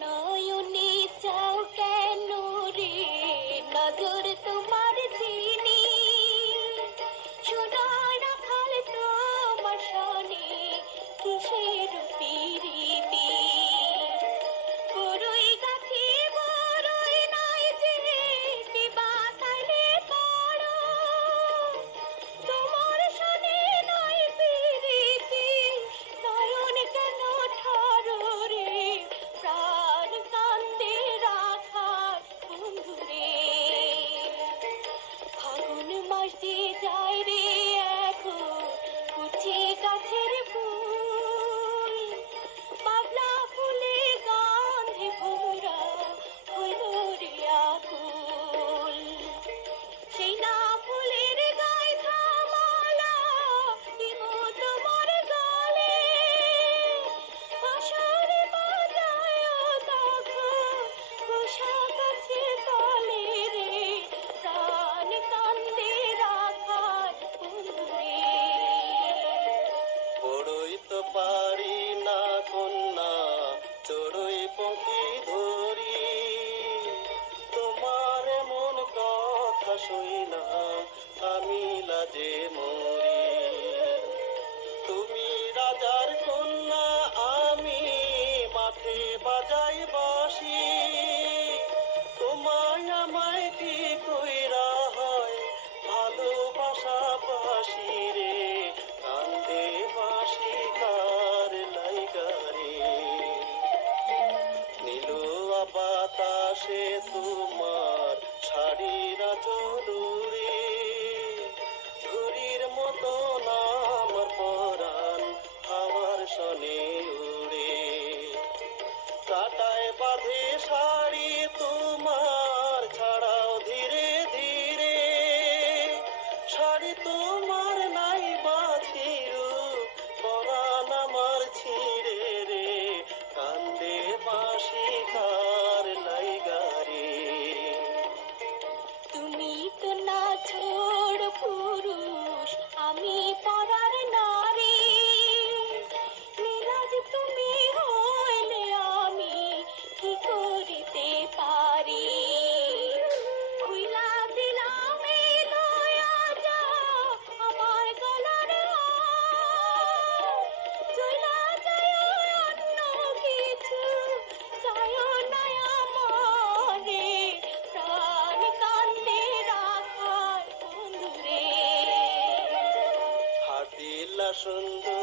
নয়নে চাও কেন রে নজর তোমার চিনি সোনার রাখাল তোমার সনে কিসের পিরিতি বড়ই গাছে বড়ই নাই যে দিবা তাইলে পড়ো তোমার সনে নাই পিরিতি নয়ন কেন ঠারো রে প্রাণ কান্দে রাখার বন্ধুরে ফাগুন মাস দিয়ে যায় রে এখন কুচি গাছের ফুল বাবলা ফুলে গন্ধে ভোমরা হইল রে আকুল সেই না ফুলের গায়ে থামালা দিব তোমার গলে বাঁশরি বাজায় তখন বসা গাছে তলে রে প্রাণ কান্দে রাখার বন্ধুরে বড়ই তো পারি না কন্যা চড়ুই পঙ্খী ধরি তোমার মন কথা শুইনা আমি লাজে মরি তুমি রাজার কন্যা আমি মাঠে বাজাই বাঁশি তোমায় আমায় কি কইরা হয় ভালোবাসা বাসি রে কান্দে বাঁশি কার লাইগারে নীলুয়া বাতাসে তোমার শাড়ির চলুরে ঝুরির মতো আমার পরাণ হাওয়ার সনে উড়ে কাটায় বাঁধে শাড়ি তোমার ছাড়াও ধীরে ধীরে শাড়ি তোমার নাই বাছিরু পরাণ আমার ছিঁড়ে রে কান্দে বাঁশি কার লাইগারে তুমি তো না ছোড় পুরুষ আমি পরার নারী নীলাজ তুমি হইলে আমি কি করিতে পারি খুইলা দিলাম এই দয়া যা আমার গলার চইলা যায় অন্য কিছু যায় না আমারে প্রাণ কান্দে রাখার বন্ধুরে হাতিলা সুন্দর